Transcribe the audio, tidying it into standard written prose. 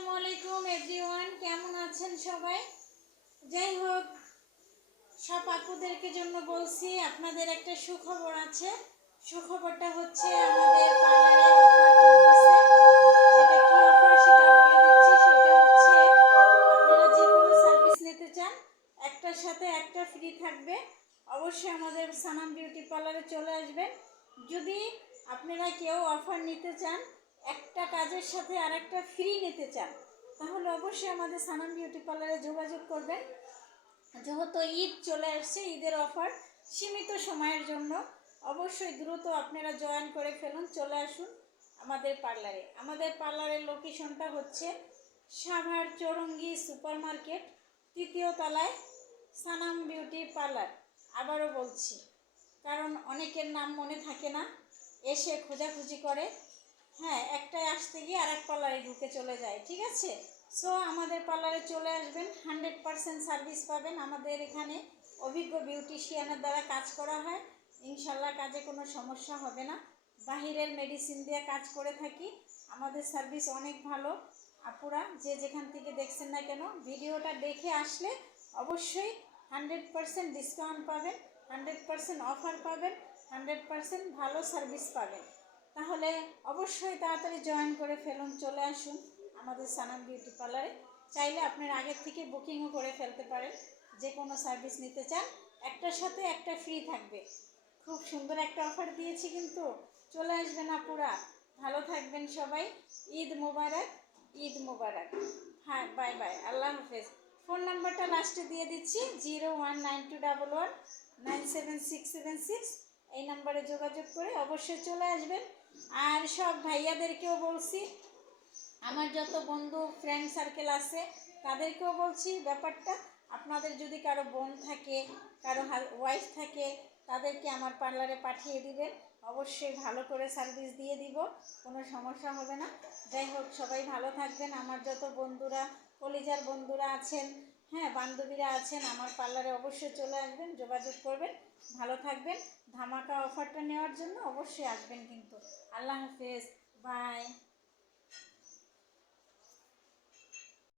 আসসালামু আলাইকুম এভরিওয়ান, কেমন আছেন সবাই? যাই হোক, সব আপুদেরকে জন্য বলছি আপনাদের একটা সুখবর আছে। সুখবরটা হচ্ছে আমাদের পার্লারে অফার চলতেছে। সেটা কি অফার সেটা বলে দিচ্ছি। সেটা হচ্ছে আপনারা যে কোনো সার্ভিস নিতে চান, একটার সাথে একটা ফ্রি থাকবে। অবশ্যই আমাদের সানাম বিউটি পার্লারে চলে আসবেন। যদি আপনারা কেউ অফার নিতে চান, একটা কাজের সাথে আরেকটা ফ্রি নিতে চান, তাহলে অবশ্যই আমাদের সানাম বিউটি পার্লারে যোগাযোগ করবেন। যেহেতু ঈদ চলে আসছে, ঈদের অফার সীমিত সময়ের জন্য। অবশ্যই দ্রুত আপনারা জয়েন করে ফেলুন, চলে আসুন আমাদের পার্লারে। আমাদের পার্লারের লোকেশনটা হচ্ছে সাভার চৌরঙ্গি সুপার মার্কেট, 3য় তলায় সানাম বিউটি পার্লার। আবারও বলছি, কারণ অনেকের নাম মনে থাকে না, এসে খোঁজাখুঁজি করে, হ্যাঁ, একটাই আসতে গিয়ে আরেক পার্লারে ঢুকে চলে যায়। ঠিক আছে, সো আমাদের পার্লারে চলে আসবেন, 100% সার্ভিস পাবেন। আমাদের এখানে অভিজ্ঞ বিউটিশিয়ানের দ্বারা কাজ করা হয়। ইনশাল্লাহ কাজে কোনো সমস্যা হবে না। বাহিরের মেডিসিন দিয়ে কাজ করে থাকি। আমাদের সার্ভিস অনেক ভালো। আপুরা যে যেখান থেকে দেখছেন না কেন, ভিডিওটা দেখে আসলে অবশ্যই 100% ডিসকাউন্ট পাবেন, 100% অফার পাবেন, 100% ভালো সার্ভিস পাবেন। তাহলে অবশ্যই তাড়াতাড়ি জয়েন করে ফেলুন, চলে আসুন আমাদের সানাম বিউটি পার্লারে। চাইলে আপনার আগের থেকে বুকিংও করে ফেলতে পারেন। যে কোনো সার্ভিস নিতে চান, একটার সাথে একটা ফ্রি থাকবে। খুব সুন্দর একটা অফার দিয়েছি, কিন্তু চলে আসবেন আপুরা। ভালো থাকবেন সবাই। ঈদ মোবারক, ঈদ মোবারক। হ্যাঁ, বাই বাই, আল্লাহ হাফেজ। ফোন নাম্বারটা লাস্টে দিয়ে দিচ্ছি, 0192119766। এই নাম্বারে যোগাযোগ করে অবশ্যই চলে আসবেন। আর সব ভাইয়াদেরকেও বলছি, আমার যত বন্ধু ফ্রেন্ড সার্কেল আছে তাদেরকেও বলছি ব্যাপারটা। আপনাদের যদি কারো বোন থাকে, কারো ওয়াইফ থাকে, তাদেরকে আমার পার্লারে পাঠিয়ে দিবেন। অবশ্যই ভালো করে সার্ভিস দিয়ে দিব, কোনো সমস্যা হবে না। যাই হোক, সবাই ভালো থাকবেন। আমার যত বন্ধুরা, কলিজার বন্ধুরা আছেন, হ্যাঁ, বান্ধবীরা আছেন, আমার পার্লারে অবশ্যই চলে আসবেন, যোগাযোগ করবেন। ভালো থাকবেন। ধামাকা অফারটা নেওয়ার জন্য অবশ্যই আসবেন কিন্তু। আল্লাহ হাফেজ, বাই।